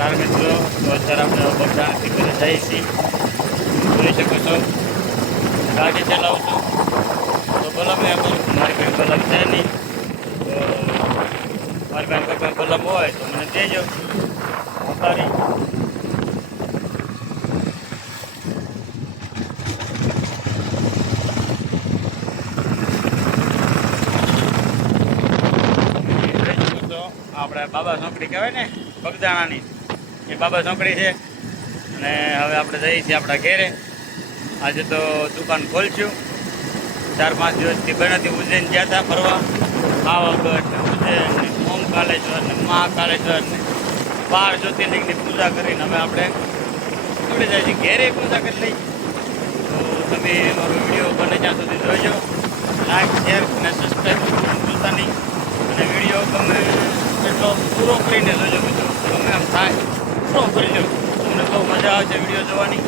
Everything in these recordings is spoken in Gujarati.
નમસ્કાર મિત્રો, તો અત્યારે આપણે બગદાણાથી ઘરે જઈએ છીએ. જોઈ શકો છો ગાડી ચલાવું છું તો બલમે મારી પાસે બલમ છે નહીં, તો મારી પાસે કોઈ બલમ હોય તો મને દેજો. ઉતારી આપણે બાબા ચોકડી કહેવાય ને બગદાણાની, એ બાબા ચોકડી છે. અને હવે આપણે જઈએ છીએ આપણા ઘેરે. આજે તો દુકાન ખોલશું. 4-5 દિવસથી બનાવતી ઉજ્જૈન ગયા હતા ફરવા, પાવાગઢ ને ઉજ્જૈન ને ઓમકાલેશ્વર ને મહાકાલેશ્વર ને 12 જ્યોતિર્લિંગની પૂજા કરીને હવે આપણે નીકળી જાય છે ઘેરે પૂજા કરી લઈ. તો તમે મારો વિડીયો બને ત્યાં સુધી જોઈજો. લાઈક, શેર અને સબસ્ક્રાઈબ ભૂલતા નહીં. અને વિડીયો ગમે એટલો પૂરો કરીને જોજો મિત્રો, ગમે એમ થાય પૂરો કરજો, તમને બહુ મજા આવશે વિડીયો જોવાની.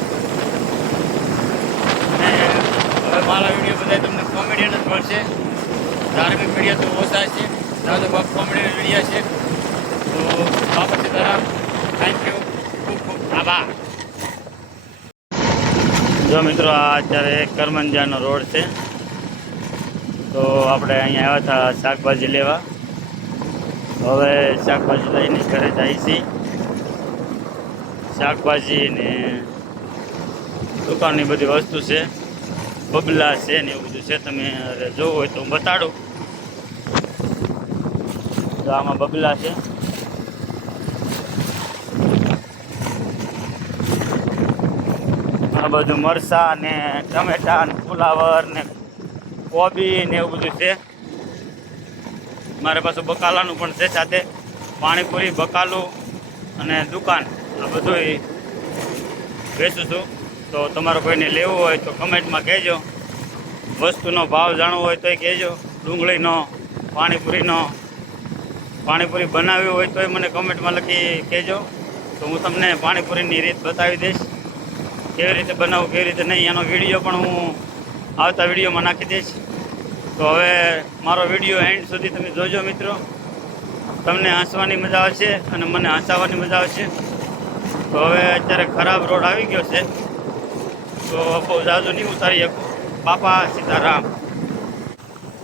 અને હવે મારા વિડીયો બધા તમને કોમેડિયન જ મળશે, ધાર્મિક વિડીયો તો ઓછા છે, દાદા બાપ કોમેડિયન વિડીયો છે. તો બાપા સીતારામ, થેન્ક યુ, ખૂબ ખૂબ આભાર. જો મિત્રો, આ અત્યારે કરમંજાનો રોડ છે. તો આપણે અહીંયા આવ્યા હતા શાકભાજી લેવા. હવે શાકભાજી લઈને ઘરે જાય છે. શાકભાજી ને દુકાનની બધી વસ્તુ છે, બબલા છે ને એવું બધું છે. તમે જોવું હોય તો હું બતાડું. તો આમાં બબલા છે. આ બધું મરસા ને ટમેટા ને ફુલાવર ને કોબી ને એવું બધું છે. મારે પાછું બકાલાનું પણ છે સાથે, પાણીપુરી, બકાલું અને દુકાન, આ બધું વેચું છું. તો તમારે કોઈને લેવું હોય તો કમેન્ટમાં કહેજો. વસ્તુનો ભાવ જાણવો હોય તોય કહેજો. ડુંગળીનો, પાણીપુરી બનાવવી હોય તોય મને કમેન્ટમાં લખી કહેજો. તો હું તમને પાણીપુરીની રીત બતાવી દઈશ, કેવી રીતે બનાવવું, કેવી રીતે નહીં. એનો વિડીયો પણ હું આવતા વિડીયોમાં નાખી દઈશ. તો હવે મારો વિડીયો એન્ડ સુધી તમે જોજો મિત્રો. તમને હસવાની મજા આવશે અને મને હસાવવાની મજા આવશે. તો હવે અત્યારે ખરાબ રોડ આવી ગયો છે, તો બહુ જાજુ નહીં ઉતારી શકું. બાપા સીતારામ.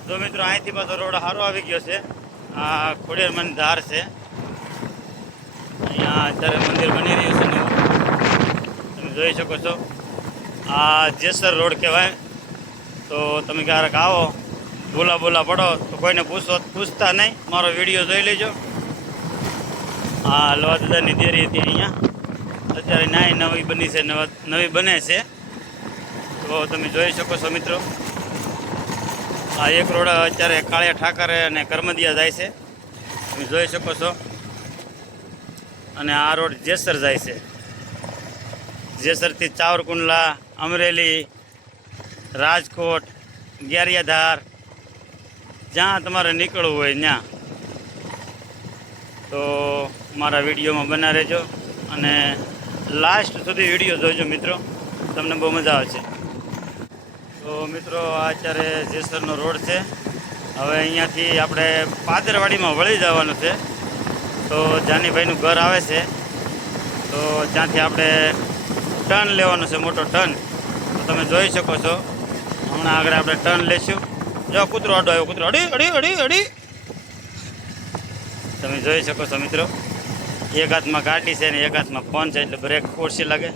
જો મિત્રો, અહીંથી પાછો રોડ સારો આવી ગયો છે. આ ખોડિયારમાંની ધાર છે. અહીંયા અત્યારે મંદિર બની રહ્યું છે નવું, તમે જોઈ શકો છો. આ જેસર રોડ કહેવાય. તો તમે ક્યારેક આવો, બોલા પડો તો કોઈને પૂછતા નહીં, મારો વિડીયો જોઈ લેજો. હા, લવા દાદાની દેરી હતી અહીંયા, અત્યારે નવી બની છે, નવી બને છે. તો તમે જોઈ શકો છો મિત્રો. આ એક રોડ અત્યારે કાળિયા ઠાકરે અને કરમદિયા જાય છે, તમે જોઈ શકો છો. અને આ રોડ જેસર જાય છે. જેસરથી ચાવરકુંડલા, અમરેલી, રાજકોટ, ગ્યારિયાધાર, જ્યાં તમારે નીકળવું હોય ત્યાં. તો મારા વિડીયોમાં બના રહેજો અને લાસ્ટ સુધી વિડીયો જોજો મિત્રો, તમને બહુ મજા આવશે. તો મિત્રો, આ અત્યારે જેસરનો રોડ છે. હવે અહીંયાથી આપણે પાદરવાડીમાં વળી જવાનું છે. તો જાનીભાઈનું ઘર આવે છે, તો ત્યાંથી આપણે ટર્ન લેવાનો છે, મોટો ટર્ન. તો તમે જોઈ શકો છો. હમણાં આગળ આપણે ટર્ન લેશું. જો કૂતરો અડો આવ્યો, કૂતરો અડી. તમે જોઈ શકો છો મિત્રો. એક હાથમાં ગાડી છે ને એક હાથમાં ફોન છે, એટલે બ્રેક ફોર્સી લાગે.